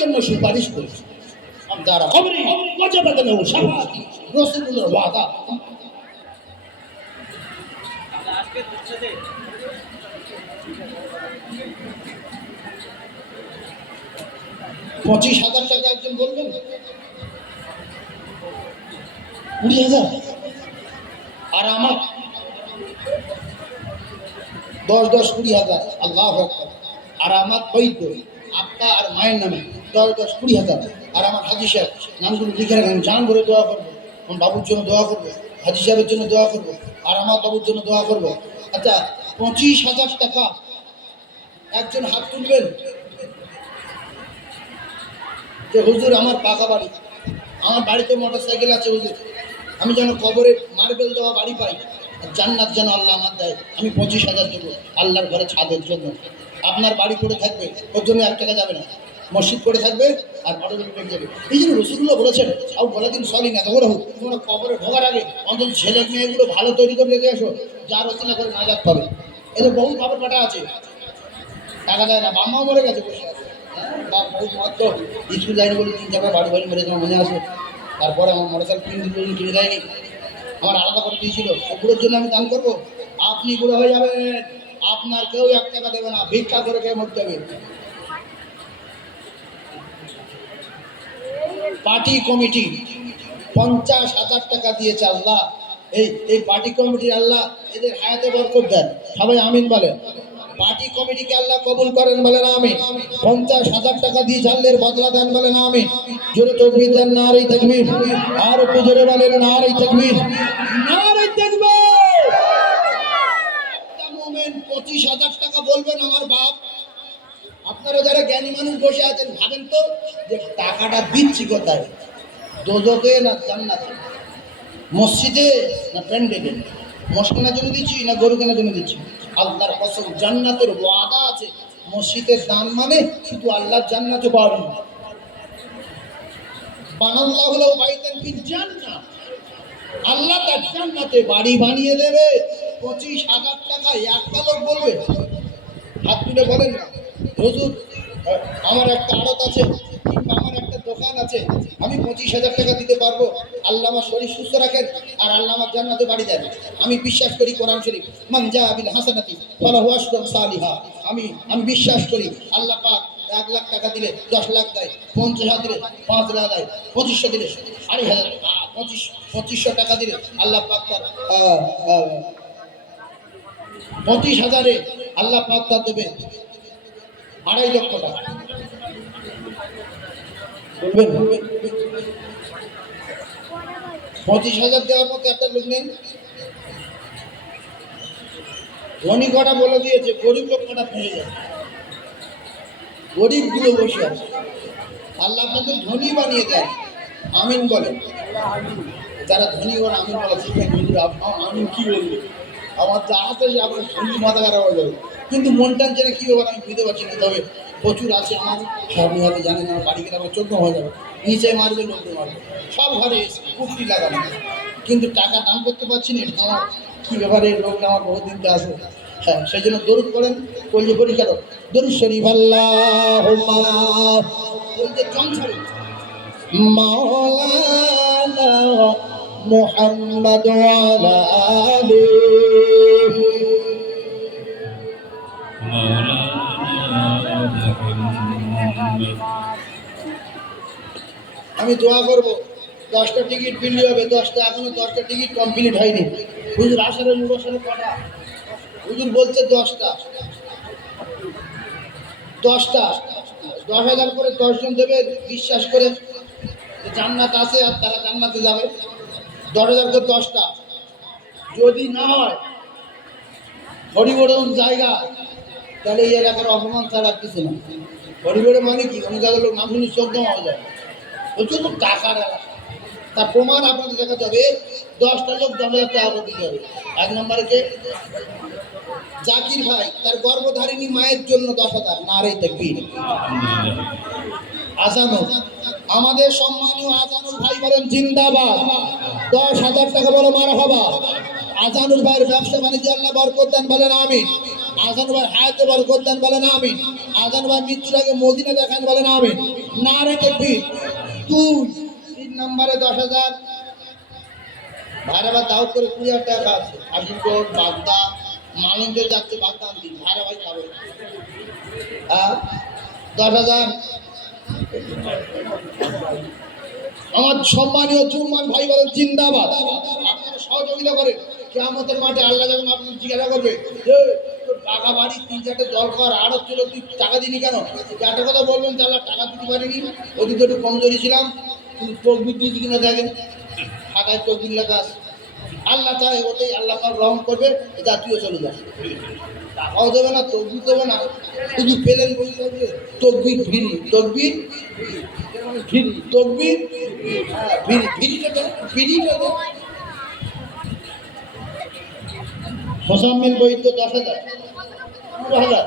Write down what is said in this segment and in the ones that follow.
জন্য সুপারিশ করেছে। পঁচিশ হাজার টাকা একজন বলবেন? কুড়ি হাজার? আর আমার দশ দশ কুড়ি হাজার, আল্লাহ আর আমার বৈধ আপা আর মায়ের নামে। দশ কুড়ি হাজার। আর আমার হাজি সাহেব, নামগুলো লিখে রাখেন, জান ভরে দোয়া করব, আমার বাবুর জন্য দোয়া করব, হাজি সাহেবের জন্য দোয়া করব, আর আমার বাবুর জন্য দোয়া করব। আচ্ছা পঁচিশ হাজার টাকা একজন হাত তুলবেন? যে, হুজুর, আমার পাকা বাড়ি, আমার বাড়িতে মোটর সাইকেল আছে, হুজুর। আমি যেন কবরে মার্বেল দেওয়া বাড়ি পাই জান্নাত যেন আল্লাহ আমার দেয়, আমি পঁচিশ হাজার দেবো আল্লাহর ঘরে ছাদের জন্য। আপনার বাড়ি পড়ে থাকবে, ওর জন্য এক টাকা যাবে না। মসজিদ পড়ে থাকবে আর বড় পেয়ে যাবে এই জন্য রসুল্লাহ বলেছেন আও বলে দিন সরি না তখন হোক তোমরা কবরে ঢোকার আগে অন্তত ছেলে মেয়েগুলো ভালো তৈরি করে রেখে এসো যা রচনা করে নাজাত পাবে। এদের বহু খবর পাটা আছে। টাকা দেয় না, বাম্মাও মরে গেছে বসে আছে। বহুত মাত্র স্কুল যায়নি বলে তিন টাকা বাড়ি বাড়ি মেরে তোমার মনে আসে তারপরে আমার মোটর সাইকেল কিনে দিল কিনে দেয়নি। আমার আলাদা করে দিয়েছিল। ওগুলোর জন্য আমি দান করব। আপনি বুড়ো হয়ে যাবেন। আপনার কেউ এক টাকা দেবে না। ভিক্ষা করে কে মরতে হবে। পার্টি কমিটি পঞ্চাশ হাজার টাকা দিয়েছে আল্লাহ। এই এই পার্টি কমিটির আল্লাহ এদের হায়াতে বরকত দেন। সবাই আমিন বলেন। পার্টি কমিটিকে আল্লাহ কবুল করেন বলেন আমিন। পঞ্চাশ হাজার টাকা দিয়ে জানলের বদলা দেন বলেন আমিন। জোরে তকবির দেন না আরই তকবির। আর একটু জোরে বলেন না তকবির। না তকবির! পঁচিশ হাজার টাকা বলবেন আমার বাপ। আপনারা যারা জ্ঞানী মানুষ বসে আছেন, ভাবেন তো যে টাকাটা দিচ্ছি কোথায়? দোজকে না জান্নাতে? মসজিদে না প্যান্ডেলে? মশকেনার জন্য দিচ্ছি না গরু কেনার জন্য দিচ্ছি? আল্লাহর কসম, জান্নাতের ওয়াদা আছে। মসজিদের দান মানে শুধু আল্লাহর জান্নাতে বাড়ি বানাল্লাহ হলেও বাইতেন ফির জান্নাত আল্লাহ তার জান্নাতে বাড়ি বানিয়ে দেবে। পঁচিশ হাজার টাকা একটা লোক বলবে, হাত তুলে বলেন না। হুজুর আমার একটা আড়ত আছে, কিংবা আমার একটা দোকান আছে, আমি পঁচিশ হাজার টাকা দিতে পারব। আল্লাহ আমার শরীর সুস্থ রাখেন আর আল্লাহ আমার জান্নাতে বাড়ি দেন। আমি বিশ্বাস করি কোরআন শরীফ মানজা আবিল হাসানাতি ফালাহু আশরু সালিহা। আমি আমি বিশ্বাস করি আল্লাহ পাক এক লাখ টাকা দিলে দশ লাখ দেয়, পঞ্চাশ হাজার দিলে পাঁচ লাখ দেয়, পঁচিশশো দিলে আড়াই হাজার পঁচিশ, পঁচিশশো টাকা দিলে আল্লাহ পাক তার পঁচিশ হাজারে আল্লাহ পাক তার দেবে। আড়াই লক্ষ টাকা। বলবেন? পঁচিশ হাজার দেওয়ার মতো একটা লোক নেই? ধনী কটা বলে দিয়েছে, গরিব লোক কটা ফেলে যায় গরিবগুলো বসে আছে। আল্লাহ আপনাদের ধনী বানিয়ে দেয় আমিন বলেন। যারা ধনী ওরা আমিন বলা আপ- আমিন কি বলব? আমার যা আছে আমার শরীর মাথা খারাপ হয়ে যাবে। কিন্তু মনটা যেন কী ব্যাপার আমি বুঝতে পারছি না, তবে প্রচুর আছে আমার। সবই হয়তো জানে না বাড়ি গেলে আমার চোদ্দ হয়ে যাবে। নিচে মারবে নদী মারবে। সব ঘরে এসে কুকুরি লাগানো কিন্তু টাকা দাম করতে পারছি না আমার কী ব্যাপারে লোকটা আমার বহুত দিনতে আসবে হ্যাঁ সেই জন্য দরুদ করেন কলজে পরীক্ষা দরুদ শরীফ আল্লাহ মা মাওলানা محمد وعلى آله আমি দোয়া করব দশটা টিকিট বিলি হবে দশটা এখনো দশটা টিকিট কমপ্লিট হয়নি হুজুর আসার বসানো কটা হুজুর বলছে দশটা দশটা দশ হাজার করে দশজন দেবে বিশ্বাস করে যে জান্নাত আছে আর তারা জান্নাতে যাবে হাজার করে দশটা। যদি না হয়, হরিবরণ জায়গা, তাহলে এই এলাকার অপমান ছাড়া কিছু না। হরিবরে মানে কি? অনেক জায়গার লোক নাম শুনি চোদ্দ হয়ে যায়। প্রচুর টাকার এলাকা। তার প্রমাণ আপনাদের দেখাতে হবে। দশটা লোক দশ হাজার টাকা দিতে হবে এক নম্বরে কে? জাকির ভাই, তার গর্ভধারিণী মায়ের জন্য দশ হাজার। নারী দেখবি আজানুর। আমাদের সম্মানীয় আজানুর ভাই বলেন, জিন্দাবাদ। দশ হাজার টাকা বলে, মারা হবা। আজানুর ভাইয়ের ব্যবসা বাণিজ্য আল্লাহ বরকত দেন বলেন আমি আজানুর ভাই হায়াতে বরকত দেন বলেন আমি আজানুর ভাই মৃত্যুর আগে মদিনা দেখান বলেন আমি না রে দেখবি তুই তিন নম্বরে দশ হাজার। ভাইরা বা দাও করে কুড়ি হাজার টাকা আছে হাসিমপুর বাগদা, মালঞ্জ যাচ্ছে, বাগদা ভাইরা ভাই হ্যাঁ দশ হাজার। আমার সম্মানীয় জুম্মান ভাই বলেন, জিন্দাবাদ। আপনারা সহযোগিতা করেন। কেমতের মাঠে আল্লাহ যখন আপনি জিজ্ঞাসা করবে টাকা বাড়ি তিন চারটে দরকার, আরও ছিল তুই টাকা দিনি কেন? একটা কথা বলবেন আল্লাহ টাকা দিতে পারিনি। ওদিকে একটু কমজোরি ছিলাম, কিন্তু তকবির দিয়েছি কিনা দেখেন। টাকায় তকবির লেখা আল্লাহ চায় ওটাই আল্লাহ রহম করবে জাতীয় চলে যাবে। টাকাও দেবে না তকবির দেবে না। শুধু পেলেন বই করবে তকবির ফিরি তকবির ফিরি তকবির হ্যাঁ, ফিরি ফিরিটা ফিরিটা মোসাম্মিল তো দশ হাজার।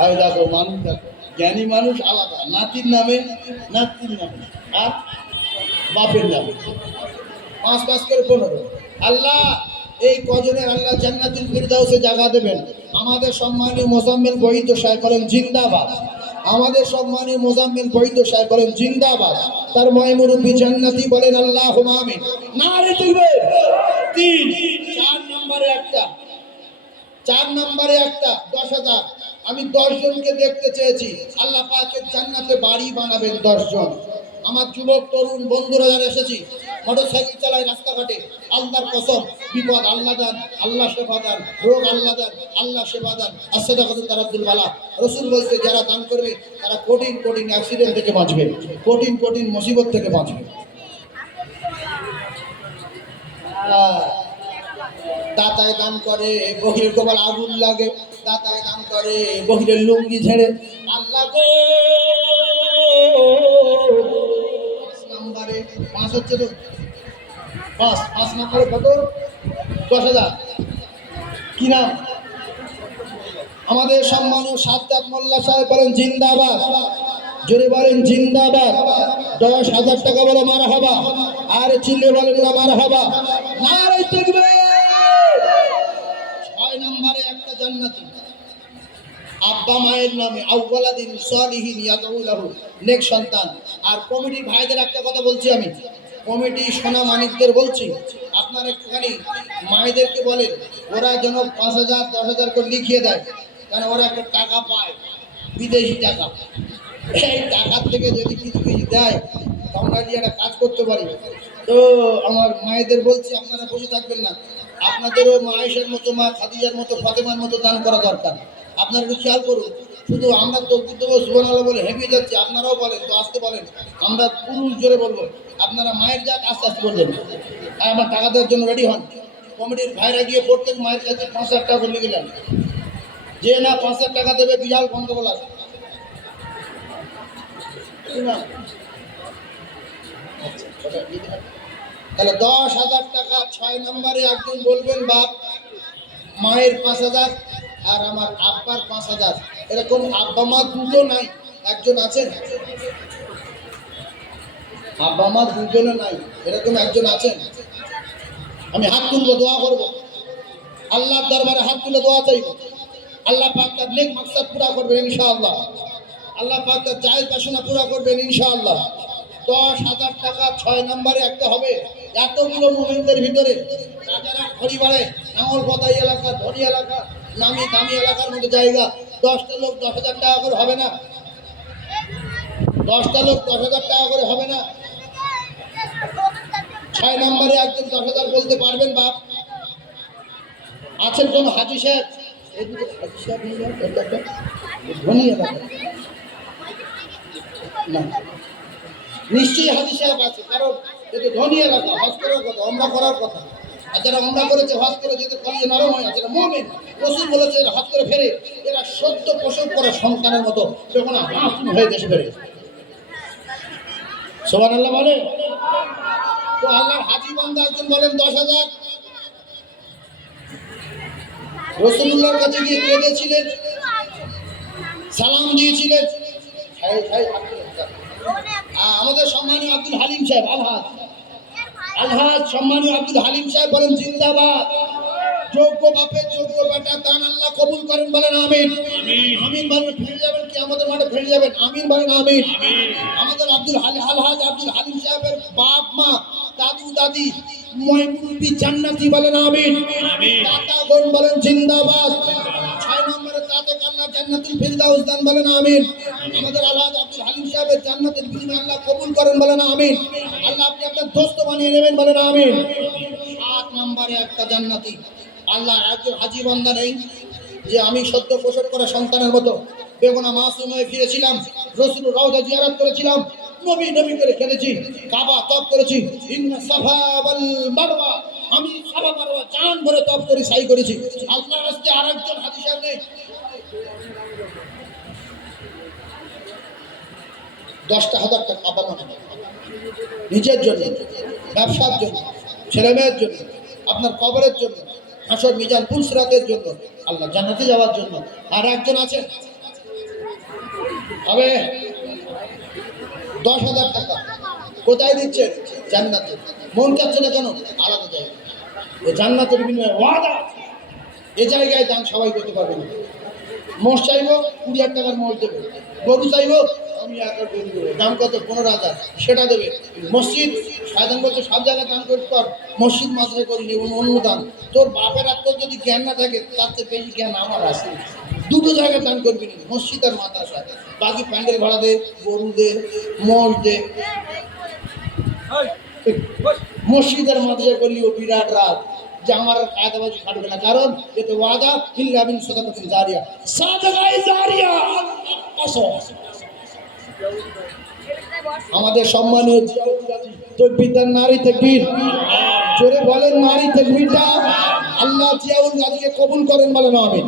আর দেখো মানুষ দেখো জ্ঞানী মানুষ আলাদা নাতির নামে নাতির নামে আর বাপের নামে। পাঁচ পাঁচ করে পনেরো। আল্লাহ! এই কজনের আল্লাহ জান্নাতুল ফিরদাউসে জায়গা দেবেন। আমাদের সম্মানীয় মোজাম্মেল বহিত সাহেব করেন জিন্দাবাদ। আমাদের সম্মানীয় মোজাম্মেল বহিত সাহেব করেন জিন্দাবাদ। তার ময়মুরব্বী জান্নাতি বলেন আল্লাহ আমিন। না রে তুলবে। তিন, চার নম্বরে একটা। চার নম্বরে একটা, দশ হাজার। আমি দশ জনকে দেখতে চেয়েছি। আল্লাহ পাকের জান্নাতে বাড়ি বানাবেন দশ জন। আমার যুবক, তরুণ বন্ধুরা যারা এসেছি মোটর সাইকেল চালায় রাস্তাঘাটে, আল্লাহর কসম, বিপদ আল্লাহ দান, আল্লাহ সেবা দান, রোগ আল্লাহ দান, আল্লাহ সেবা দান। আসেদা আব্দুল বালা। রসুল বলছে, যারা দান করবে, তারা কঠিন কঠিন অ্যাক্সিডেন্ট থেকে বাঁচবে। কঠিন কঠিন মুসিবত থেকে বাঁচবে। দাতায় দান করে, বহিরের কপাল আগুন লাগে। দাতায় দান করে, বহিরের লুঙ্গি ঝেড়ে। আল্লাহ গো! পাঁচ হচ্ছে তো। পাঁচ পাঁচ নাম্বারে কত? দশ হাজার। কি নাম? আমাদের সম্মানীয় সাদ্দাত মোল্লা সাহেব বলেন, জিন্দাবাদ। জোরে বলেন, জিন্দাবাদ। দশ হাজার টাকা বলে মারা হবা আর চিল্লে বলেন না মারা হবা নারাই ছয় নম্বরে একটা জান্নাতি। আব্বা মায়ের নামে আউ্বালাদিন সালিহিন ইয়াদউলাহু নেক সন্তান। আর কমিটির ভাইদের একটা কথা বলছি আমি। কমিটি সোনা মানিকদের বলছি, আপনারা একটুখানি মায়েদেরকে বলেন, ওরা যেন পাঁচ হাজার, দশ হাজার করে লিখিয়ে দেয় কারণ ওরা একটা টাকা পায়, বিদেশি টাকা। এই টাকার থেকে যদি কিছু কিছু দেয় আমরা যে একটা কাজ করতে পারি? তো আমার মায়েদের বলছি, আপনারা বসে থাকবেন না। আপনাদেরও মা আয়েশার মতো, মা খাদিজার মতো, ফাতেমার মতো দান করা দরকার। আপনারা একটু খেয়াল করুন। শুধু আমরা তো দেবো সুবন আলো বলে হেঁপে যাচ্ছি, আপনারাও বলেন, তো আসতে বলেন। আমরা পুরুষ জোরে বলব, আপনারা মায়ের যাক আস্তে আস্তে বলবেন। আর আমার টাকা দেওয়ার জন্য রেডি হন। কমিটির ভাইরা গিয়ে প্রত্যেক মায়ের কাছে পাঁচ হাজার টাকা করে গেলেন যে না পাঁচ হাজার টাকা দেবে বিশাল গন্ডগোল আছে? আচ্ছা। তাহলে দশ হাজার টাকা ছয় নম্বরে একজন বলবেন, বাপ, মায়ের পাঁচ হাজার। আর আমার আব্বার পাঁচ হাজার। এরকম আব্বা মা দুটো নাই, একজন আছেন? আব্বা মা দুজনে নাই, এরকম একজন আছেন? আমি হাত তুলবো, দোয়া করব। আল্লাহর দরবারে হাত তুলে দোয়া চাইব। আল্লাহ পাক তার নেক মাকসাদ পুরা করবেন ইনশাআল্লাহ। আল্লাহ পাক তার চায়ের বাসনা পুরা করবেন ইনশাআল্লাহ। দশ হাজার টাকা ছয় নম্বরে একটা হবে। এতগুলো মোমেন্টের ভিতরে, রাজারা খড়িবাড়ে নাঙল পতাই এলাকা ধনী এলাকা নামি দামি এলাকার মতো জায়গা। দশটা লোক দশ হাজার টাকা করে হবে না। দশটা লোক দশ হাজার টাকা করে হবে না। ছয় নম্বরে একজন দশ হাজার বলতে পারবেন বাপ। আছেন কোন হাজি সাহেব? নিশ্চয়ই হাজি সাহেব আছে, কারণ এটা ধনী এলাকা, হজ কথা অমরা করার কথা। আর যারা করেছে, হজ করে যেতে কলিয়ে নরম হয়ে রসুল বলেছে হজ করে ফেরে, এরা সত্য প্রসব করা সন্তানের মতো। যখন হয়ে দেশে ফেরে। আল্লাহ বলে। তো আল্লাহর হাজি বান্দা একজন বলেন, দশ হাজার। রসুল্লাহর কাছে গিয়ে কেঁদেছিলেন, সালাম দিয়েছিলেন। আমাদের সম্মানীয় আব্দুল হালিম সাহেব, আলহাজ। আলহাজ সম্মানীয় আব্দুল হালিম সাহেব বলেন জিন্দাবাদ। যোগ্য বাপের যোগ্য বেটা দান আল্লাহ কবুল করেন বলেন আমিন। আমিন। বলেন ফিরে যাবেন কি? কেমতের মাঠে ফেলে যাবেন? আমিন বলেন আমিন। আমাদের আব্দুল হালি আলহাজ আব্দুল হালিম সাহেবের বাপ মা দাদু দাদি ময়মুরবি জান্নাতি বলেন আমিন। দাতাগণ বলেন জিন্দাবাদ। জান্নাতুল ফিরদাউস দান বলেন, আমিন। আমাদের আলহাজ আব্দুল হালিম সাহেবের জান্নাতের বিনিময়ে আল্লাহ কবুল করেন বলেন, আমিন। আল্লাহ আপনি আপনার দোস্ত বানিয়ে নেবেন বলেন, আমিন। সাত নম্বরে একটা জান্নাতি। আল্লাহ বান্দা নেই, যে আমি সদ্য প্রসব করা সন্তানের মতো। বেগুনা মাসুম হয়ে ফিরেছিলাম রসুল রওজা জিয়ারত করেছিলাম, নবী নবী করে খেলেছি, কাবা তপ করেছি আমি সাফা মারওয়া, জান ভরে তপ করে, সাই করেছি। আল্লাহর রাস্তায় আরেকজন সাহেব নেই দশটা হাজার টাকা আপামত নিজের জন্য, ব্যবসার জন্য, ছেলে মেয়ের জন্য, আপনার কবরের জন্য, হাসর, মিজান পুলসরাতের জন্য, আল্লাহ জান্নাতে যাওয়ার জন্য। আর একজন আছেন। হবে দশ হাজার টাকা। কোথায় দিচ্ছেন জান্নাতে। মন চাচ্ছে না কেন? আলাদা জায়গায়। এ জান্নাতের বিনিময়ে ওয়াদা এ জায়গায় দান সবাই করতে পারবে না। মোষ চাইব, কুড়ি হাজার টাকার মোষ দেবে। গরু চাইব দাম কত? পনেরো হাজার। সেটা দেবে। মসজিদ সাধারণ বলছে সব জায়গায় দান করতে পার মসজিদ মাত্রায় করিনি অনুদান। তোর বাপের আর তোর যদি জ্ঞান না থাকে, তার চেয়ে বেশি জ্ঞান আমার আছে। দুটো জায়গায় দান করবি না। মসজিদ আর মাদ্রাসা। বাকি প্যান্ডেল ভাড়া দে, গরু দে মোষ দে। মসজিদের মাদ্রাসা করলি ও বিরাট রাত। যে আমার আর কায়দাবাজি খাটবে না। কারণ এতে ওয়াদা ইল্লা বিন সাদাকাতিন জারিয়া। সাদাকায়ে জারিয়া। আল্লাহ কসম আমাদের সম্মানীয় গাজী নারী তাকবীর জোরে বলেন নারী তাকবীরটা আল্লাহ জিয়াউল গাজীকে কবুল করেন বলেন আমি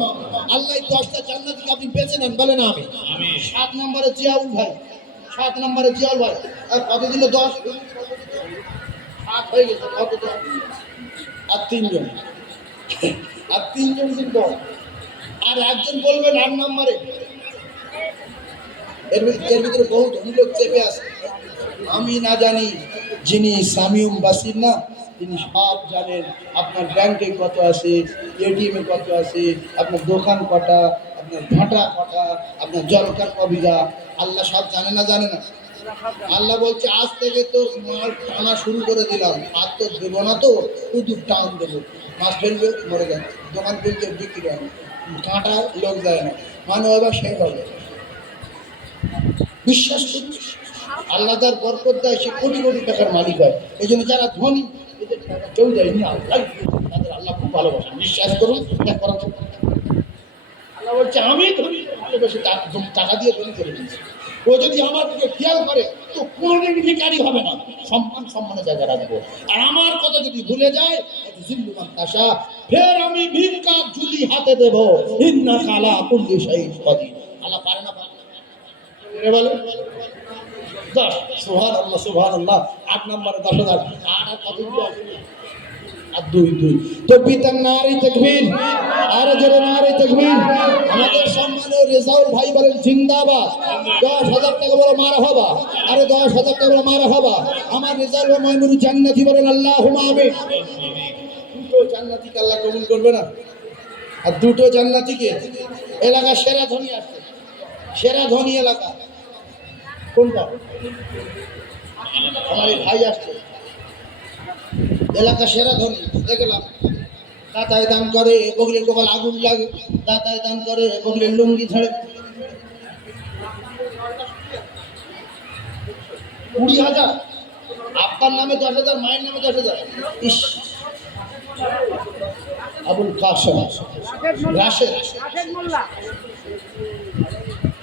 আল্লাহ দশটা জান্নাতিকে আপনি বেছে নেন বলেন আমি সাত নম্বরে জিয়াউল ভাই। সাত নম্বরে জিয়াউল ভাই। আর কত দিল দশ? সাত হয়ে গেছে, কত আর তিনজন। আর তিনজন কিন্তু আর একজন বলবেন আট নম্বরে। এর এর ভিতরে বহু ধনী লোক চেপে আছে। আমি না জানি যিনি সামিউম বাসির না, তিনি সব জানেন আপনার ব্যাংকে কত আছে এটিএমে কত আছে, আপনার দোকান কটা, আপনার ভাটা কটা, আপনার জলকার কবিরা আল্লাহ সব জানে না জানে না। আল্লাহ বলছে, আজ থেকে তো মাল টানা শুরু করে দিলাম, আর তো দেবো না তো শুধু টান দেবো। মাছ ফেলবে, মরে যায় দোকান খুলতে বিক্রি হয়। কাঁটা লোক যায় না। মানে এবার সেই হবে। বিশ্বাস করুন আল্লাহ বরকত দেয়, সে কোটি কোটি টাকার মালিক হয়। এই জন্য যারা ধনী কেউ দেয়নি আল্লাহ তাদের আল্লাহ খুব ভালোবাসেন। বিশ্বাস করুন, এটা করা। আল্লাহ বলছে, আমি ধনী, ভালোবেসে টাকা দিয়ে ধনী করে দিয়েছি ও যদি আমার দিকে খেয়াল করে, তো কোনোদিন ভিকারি হবে না। সম্মান সম্মানের জায়গা রাখব। আর আমার কথা যদি ভুলে যায় জিল্লুমান ফের আমি ভিক্ষা ঝুলি হাতে দেব। ইন্না কালা কুল্লি কাদির। আল্লাহ পারে না। আল্লাহ আট দশ হাজার আর দুই দুই। তো আর আমাদের ভাই বলে মারা আরে বলে মারা আমার জান্নাতি বলেন আল্লাহ হুমাবে দুটো জান্নাতিকে আল্লাহ কবুল করবে না? আর দুটো জান্নাতিকে এলাকা সেরা ধনী আসছে সেরা ধনী এলাকা। কোনটা? আমার এই ভাই আসছে। এলাকা সেরা ধনী দেখলাম। দাতায় দান করে বগলের কপাল আগুন লাগে। দাতায় দান করে বগলের লুঙ্গি ঝাড়ে। কুড়ি হাজার। আপনার নামে দশ হাজার মায়ের নামে দশ হাজার। ইস। আবুল কাসম রাশেদ।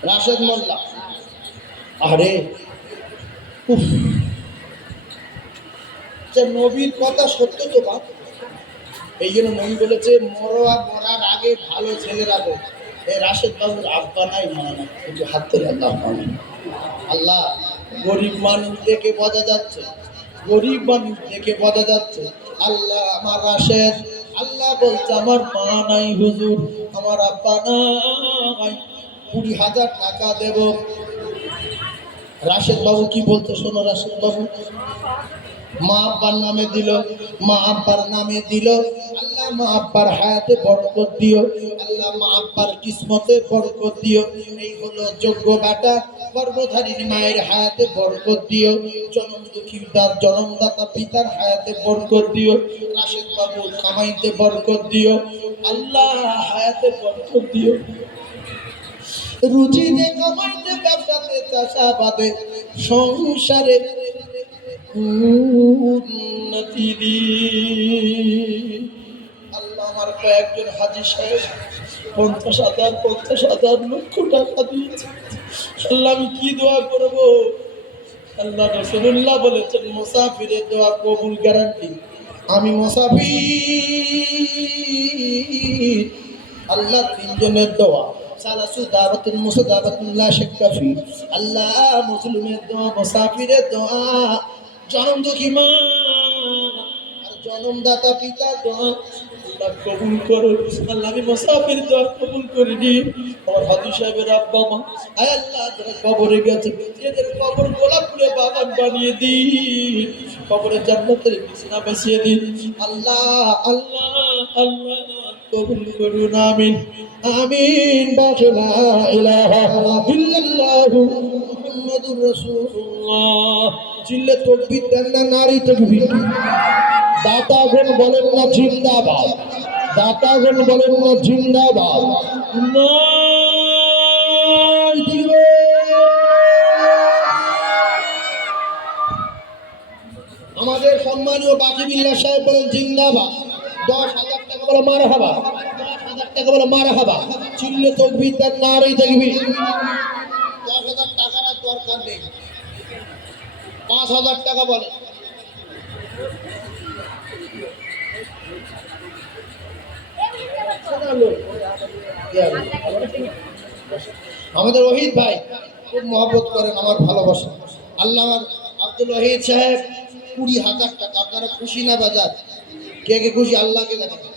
রাশেদ মোল্লা। আরে, উফ। যে নবীর কথা সত্য তো বাপ। এই জন্য মন বলেছে, মরোয়া মরার আগে ভালো ছেলেরা তো এই রাশেদ বাবুর আব্বা নাই, মা নাই। একটু হাত ধরে আল্লাহ আল্লাহ, গরিব মানুষ দেখে বোঝা যাচ্ছে। গরিব মানুষ দেখে বোঝা যাচ্ছে। আল্লাহ আমার রাশেদ, আল্লাহ বলছে, আমার মা নাই হুজুর, আমার আব্বা নাই। কুড়ি হাজার টাকা দেব। রাশেদ বাবু কি বলতো শোনো রাশেদ বাবু? মা আব্বার নামে দিল, মা আব্বার নামে দিল। আল্লাহ মা আব্বার হায়াতে বরকত দিও। আল্লাহ মা আব্বার কিসমতে বরকত দিও। এই হলো যোগ্য বেটা গর্ভধারীর মায়ের হায়াতে বরকত দিও। জনম দুঃখী তার জনমদাতা পিতার হায়াতে বরকত দিও। রাশেদ বাবুর কামাইতে বরকত দিও। আল্লাহ হায়াতে বরকত দিও। রুজিতে কামাইতে ব্যবসাতে চাষাবাদে, সংসারে উন্নতি আল্লাহ আমার কয়েকজন হাজি সাহেব পঞ্চাশ হাজার পঞ্চাশ হাজার লক্ষ টাকা দিয়েছে। আল্লাহ, আমি কি দোয়া করব? আল্লাহ রসুল্লাহ বলেছেন, মুসাফিরের দোয়া কবুল গ্যারান্টি আমি মুসাফির। আল্লাহ তিনজনের দোয়া। সালাসু দাওয়াতুন মুসাদাবাতুন লা শাক্কা ফি। আল্লাহ মুসলিমের দোয়া, মুসাফিরের দোয়া, জনম দুঃখী মা, আর জনমদাতা পিতা দোয়া কবুল করো। আল্লাহ আমি মুসাফির দোয়া কবুল করিনি আমার হাজি সাহেবের আব্বা মা, আয় আল্লাহ, যারা কবরে গেছে এদের কবর, গোলাপ ফুলে বাগান বানিয়ে দিন কবরে জান্নাতের বিছানা বসিয়ে দিন আল্লাহ আল্লাহ আল্লাহ। দাতাগণ বলেন না, জিন্দাবাদ। দাতাগণ বলেন না, জিন্দাবাদ। আমাদের সম্মানীয় বাকিবিল্লা সাহেব বলেন, জিন্দাবাদ। দশ হাজার বলে মার টাকা বলে মার তার আমাদের ওহিদ ভাই খুব মহব্বত করেন আমার ভালোবাসা। আল্লাহ আব্দুল ওহিদ সাহেব কুড়ি হাজার টাকা। আপনারা খুশি না বাজার? কে কে খুশি? আল্লাহকে দেখেন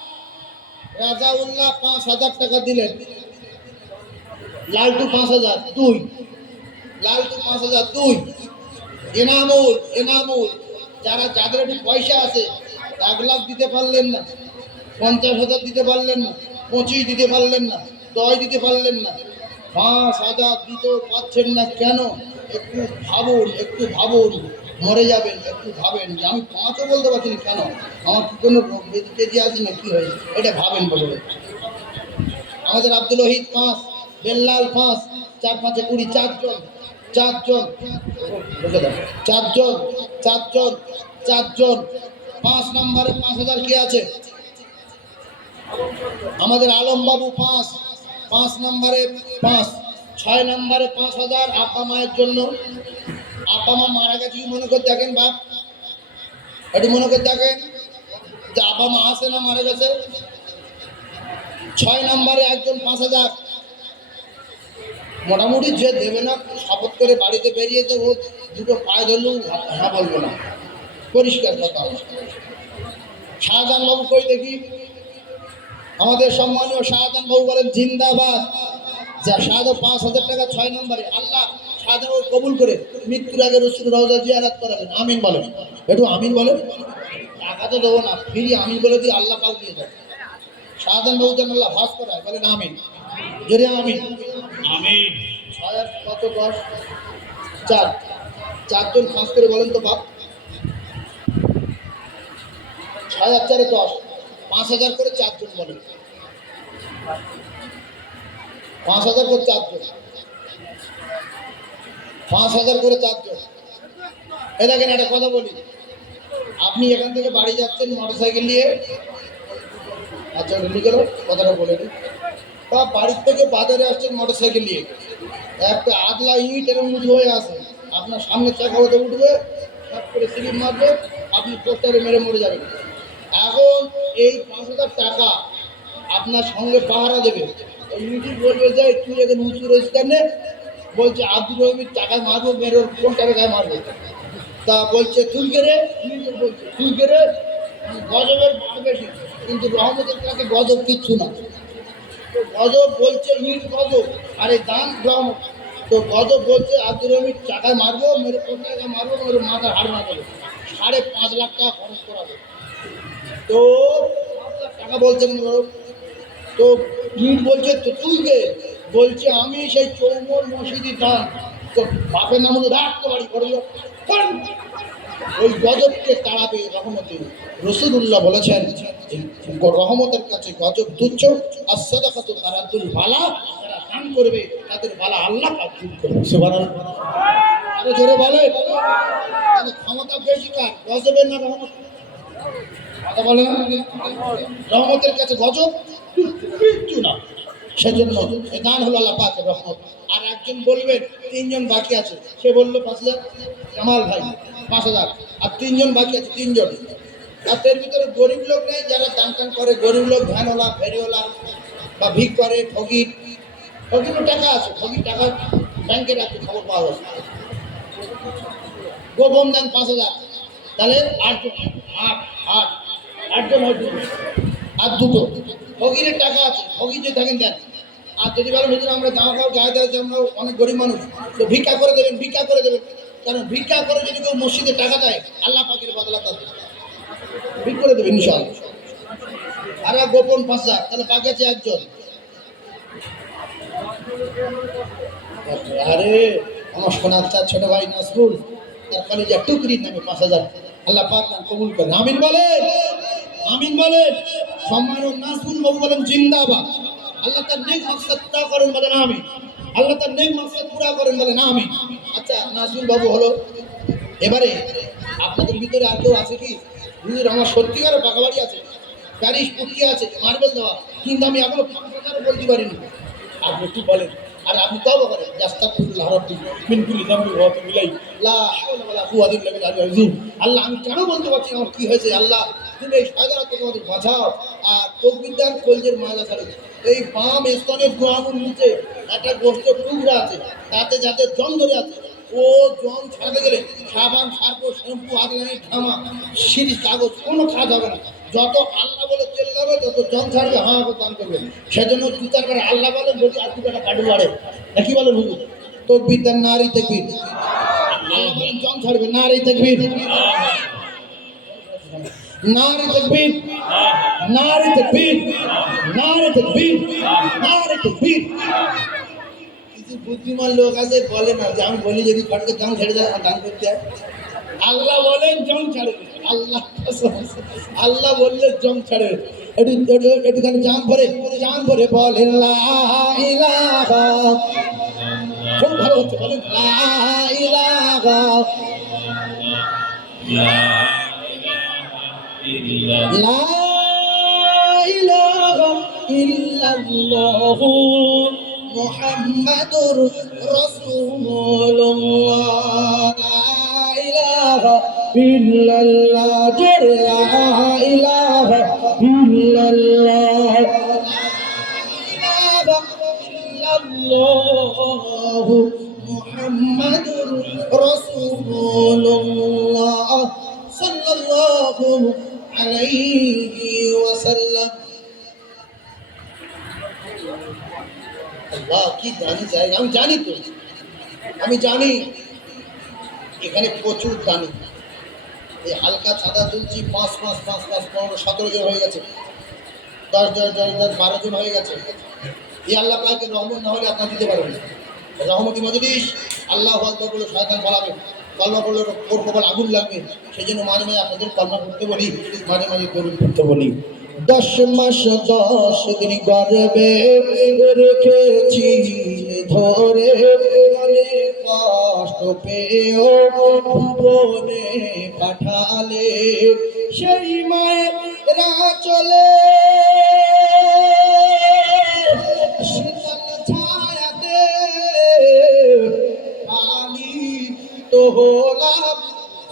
রাজাউল্লাহ পাঁচ হাজার টাকা দিলেন। লালটু পাঁচ হাজার, দুই। লালটু পাঁচ হাজার, দুই। এনামুল এনামুল। যারা যাদের একটু পয়সা আছে, এক লাখ দিতে পারলেন না, পঞ্চাশ হাজার দিতে পারলেন না, পঁচিশ দিতে পারলেন না, দশ দিতে পারলেন না। পাঁচ হাজার দিতেও পাচ্ছেন না কেন? একটু ভাবুন একটু ভাবুন। মরে যাবেন, একটু ভাবেন যে আমি পাঁচও বলতে পারছি না, কেন? আমার কি কোনো কেজি আছে না কি হয়েছে? এটা ভাবেন বলে আমাদের আব্দুল ওহিদ পাঁচ, বেল্লাল পাঁচ, চার পাঁচে কুড়ি, চারজন চারজন। চারজন চারজন চারজন, পাঁচ নম্বরে পাঁচ হাজার কি আছে? আমাদের আলমবাবু পাঁচ পাঁচ নম্বরে পাঁচ, ছয় নম্বরে পাঁচ হাজার আব্বা মায়ের জন্য। আব্বা মা মারা গেছে মনে করে দেখেন বাপ? একটু মনে করে দেখেন যে আব্বা মা আসে না মারা গেছে? ছয় নম্বরে একজন পাঁচ হাজার। মোটামুটি যে দেবে না, শপথ করে বাড়িতে বেরিয়ে দেবো দুটো পায়ে ধরলেও হ্যাঁ বলব না। পরিষ্কার কথা। শাহজাহান বাবু কই দেখি? আমাদের সম্মানীয় শাহজাহান বাবু বলেন, জিন্দাবাদ। যা শাহজাহ পাঁচ হাজার টাকা ছয় নম্বরে, আল্লাহ বাবু কবুল করে মৃত্যুর আগে রসুল রওজা জিয়ারাত করাবেন আমিন বলেন। একটু আমিন বলেন? টাকা তো দেবো না ফিরি আমিন বলে দিয়ে আল্লাহ পাক দিয়ে। দেয় শাহজাহান বাবু যেন আল্লাহ ভাস করায় বলেন আমিন। যদি আমিন। আমিন। ছয় কত দশ? চার। চারজন পাঁচ করে বলেন তো বাপ। ছয় আর চারে দশ। পাঁচ হাজার করে চারজন বলেন। পাঁচ হাজার করে চারজন। পাঁচ হাজার করে চারজন। এ দেখেন, একটা কথা বলি। আপনি এখান থেকে বাড়ি যাচ্ছেন মোটর সাইকেল নিয়ে আচ্ছা গেল, কথাটা বলে দিই। বা বাড়ির থেকে বাজারে আসছেন মোটর সাইকেল নিয়ে। একটা আদলা ইট এরকম উঁচু হয়ে আসে আপনার সামনে চাকা হতে উঠবে সব করে স্লিপ মারবে, আপনি পোস্টারে মেরে মরে যাবেন। এখন এই পাঁচ হাজার টাকা আপনার সঙ্গে পাহারা দেবে। মিটিং বলবে যে তুই এখানে উঁচু রয়েছে কেন বলছে আব্দুল রহমির টাকা মারবো মেরে কোন টাকায় মারবে? তা বলছে তুই গেরে গজবের মার বেশি কিন্তু রহমতের কাছে গজব কিচ্ছু না। তো গজব বলছে ইট গজব, আর এই দান রহমত। তো গজব বলছে আব্দুল রহমির টাকায় মারবো, মেরে কোন টাকায় মারবো, মেরে মাথা হাড় মারবো। সাড়ে পাঁচ লাখ টাকা খরচ করাবে। তো টাকা বলছেন তো ইট বলছে, তো তুই কে? বলছে, আমি সেই চৌমর মসজিদি দান তো বাপের নাম হলো রাখতে পারি ওই গজবকে তাড়াবে রহমতে। রসুদুল্লাহ বলেছেন রহমতের কাছে গজব তুচ্ছ, আর সদাকত তারা দুল বালা, যারা দান করবে, তাদের বালা আল্লাহ করবে। সুবহানাল্লাহ। আরও জোরে বলে তাহলে ক্ষমতা বেশি কার, গজবের না রহমত কথা বলে রহমতের কাছে গজব? কিচ্ছু না। সেজন্য দান হলো আল্লাহ পাকের রহমত। আর একজন বলবেন, তিনজন বাকি আছে। সে বলল, পাঁচ হাজার। কামাল ভাই, পাঁচ হাজার। আর তিনজন বাকি আছে, তিনজন। এর ভিতরে গরিব লোক নেই, যারা দান টান করে। গরিব লোক, ভ্যানওয়ালা, ফেরিওয়ালা, বা ভিক করে ঠগির ঠগিরও টাকা আছে, ঠগির টাকা ব্যাংকে রাখতে খবর পাওয়া যাচ্ছে। গোপন দেন পাঁচ হাজার। তাহলে আটজন, আট আট, আটজন হয়তো আর দুটো। ফকিরের টাকা আছে ফকির যদি থাকেন দেন। আর যদি বলেন, হুজুর, আমরা জামা কাপড় গায়ে দেওয়া আমরা অনেক গরিব মানুষ, তো ভিক্ষা করে দেবেন, ভিক্ষা করে দেবেন। কারণ ভিক্ষা করে যদি কেউ মসজিদে টাকা দেয়, আল্লাহ পাকের বদলা তাদের ভিক করে দেবেন ইনশাল আর গোপন হাজার তাহলে পাকে আছে একজন। আরে, আমার সোনার চার ছোট ভাই নাসরুল তার কলেজে টুকরির নামে পাঁচ হাজার। আল্লাহ পাক কবুল করেন। আমিন বলে আমিন বলে সম্মানক নাসরুল বাবু বলেন, জিন্দাবাদ। আল্লাহ তার নেক মাকসাদ পুরা করেন বলেন আমি। আল্লাহ তার নেক মাকসাদ পুরা করেন বলেন আমি। আচ্ছা নাসরুল বাবু হলো, এবারে আপনাদের ভিতরে আর কেউ আছে কি? হুজুর, আমার সত্যিকারের পাকা বাড়ি আছে। প্যারিস পুটকি আছে, মার্বেল দেওয়া। কিন্তু আমি এখনও বলতে পারিনি। আপনি একটু বলেন। আর আপনি তাও করেন। আস্তাগফিরুল্লাহ রাব্বি মিন কুল্লি যামবি ওয়া আতুবু ইলাইহি। লা হাওলা ওয়ালা আল্লাহ আমি কেন বলতে পারছি আমার কি হয়েছে? আল্লাহ, তুমি এই শয়তান থেকে বাঁচাও। আর তকবিদার কলজের মালা ছাড়ে এই বাম স্তনের দু নিচে একটা গোস্ত টুকরা আছে, তাতে যাতে জং ধরে আছে, ও জং ছাড়াতে গেলে সাবান, সার্প, শ্যাম্পু আগলানি ঠামা সিরিজ কাগজ, কোনো কাজ হবে না। যত আল্লাহ বলে তেল যাবে তত জং ছাড়বে, হাঁ করে দান করবে। সেজন্য জুতার করে আল্লাহ বলে যদি আর দুটা কাটু বাড়ে। না কি বলেন হুজুর? তো বিদ্যার নারী তেকবির। আল্লাহ বলেন জং ছাড়বে, নারী তেকবির। নারী তেকবির নারী তেকবির নারী তেকবির নারী তেকবির। কিছু বুদ্ধিমান লোক আছে বলে না যে আমি বলি যদি খটকে দাম ছেড়ে দেয় দান করতে হয়। আল্লাহ বলেন জং ছাড়ে। আল্লাহ। আল্লাহ বললে জং ছাড়ে। একটু- একটুখানি জান ভরে জান ভরে বলেন খুব ভালো হচ্ছে বলেন লা ইলাহা। লা ইলাহা ইল্লাল্লাহ মুহাম্মাদুর রাসূলুল্লাহ লা ইলাহা ইল্লাল্লাহ জোর লা ইলাহা ইল্লাল্লাহ লা ইলাহা ইল্লাল্লাহ মুহাম্মাদুর রাসূলুল্লাহ সাল্লাল্লাহু আলাইহি ওয়াসাল্লাম। আল্লাহ, কি জানি জায়গা? আমি জানি তো। আমি জানি। এখানে প্রচুর দানি এই হালকা ছাদা তুলছি, পাঁচ পাঁচ পাঁচ পাঁচ, পনেরো, সতেরো জন হয়ে গেছে। দশ দশ দশ দশ, বারো জন হয়ে গেছে। এই আল্লাহ পাকে রহমত না হলে আপনার দিতে পারবেন রহমতি মজলিস, আল্লাহ বলে শয়তান ফলাবে কলমা করলে ওর কপাল আগুন লাগবে। সেই জন্য মাঝে মাঝে আপনাদের কলমা করতে বলি, মাঝে মাঝে দরুদ করতে বলি। দশ মাস, দশ দিন গর্বে রেখেছি ধরে কষ্ট পেয়েও ভুবনে পাঠালে, সেই মায়ের চলে।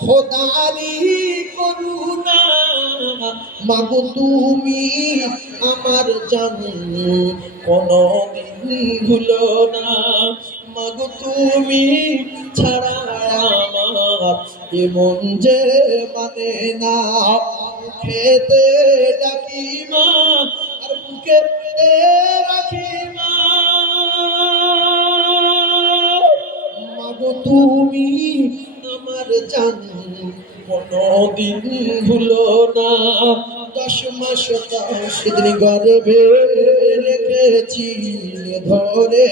খোদারি করুণা, মাগো তুমি আমার জান কোনো ভুলো না। মাগো তুমি ছাড়া আমার এ যে মানে না। খেতে ডাকি মা, আর বুকে রাখি মা। মাগো তুমি আমার জান কোনদিন ভুলো না। দশ মাস দশ দিন গর্ভে রেখেছি ধরে